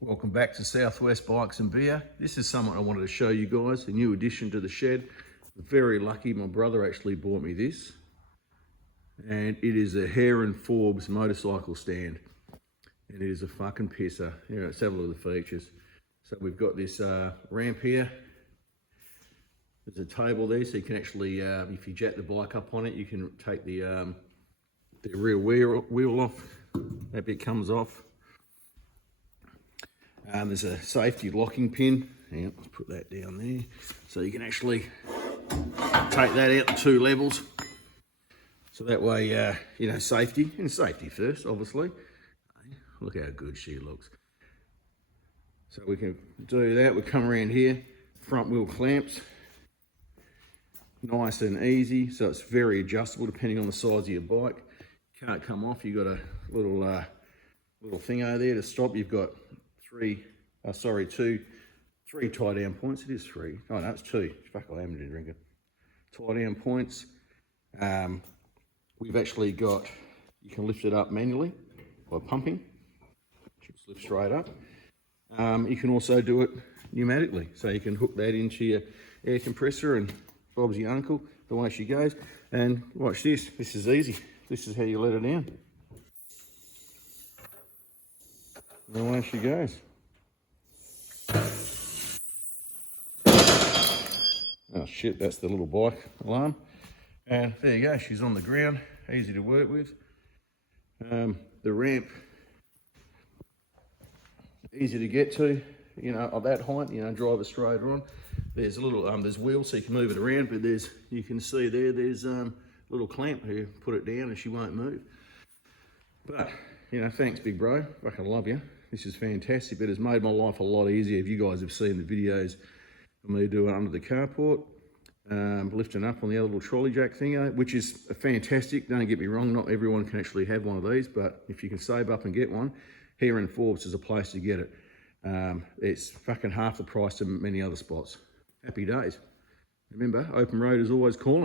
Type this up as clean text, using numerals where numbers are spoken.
Welcome back to Southwest Bikes and Beer. This is something I wanted to show you guys, a new addition to the shed. Very lucky, my brother actually bought me this. And it is a Heron Forbes motorcycle stand. And it is a fucking pisser. Here, let's have a look at the features. So we've got this ramp here. There's a table there, so you can actually, if you jack the bike up on it, you can take the rear wheel off. That bit comes off. There's a safety locking pin. Hang on, let's put that down there. So you can actually take that out to 2 levels. So that way, safety, and safety first, obviously. Look how good she looks. So we can do that. We come around here, front wheel clamps. Nice and easy, so it's very adjustable depending on the size of your bike. Can't come off. You've got a little thing over there to stop. You've got 3 tie down points. It is 3. Oh no, it's 2. Fuck, I am a drinker. Tie down points. We've actually got, you can lift it up manually by pumping. Just lift straight up. You can also do it pneumatically, so you can hook that into your air compressor and Bob's your uncle, the way she goes. And watch this. This is easy. This is how you let her down. The way she goes. Oh shit, that's the little bike alarm. And there you go, she's on the ground, easy to work with. The ramp, easy to get to, of that height, drive it straight on. There's a little, there's wheels so you can move it around, but you can see there's a little clamp here, put it down and she won't move. But, thanks big bro, fucking love you. This is fantastic, but it's made my life a lot easier. If you guys have seen the videos of me doing under the carport, lifting up on the other little trolley jack thing, which is fantastic. Don't get me wrong, not everyone can actually have one of these, but if you can save up and get one, here in Forbes is a place to get it. It's fucking half the price of many other spots. Happy days. Remember, open road is always calling.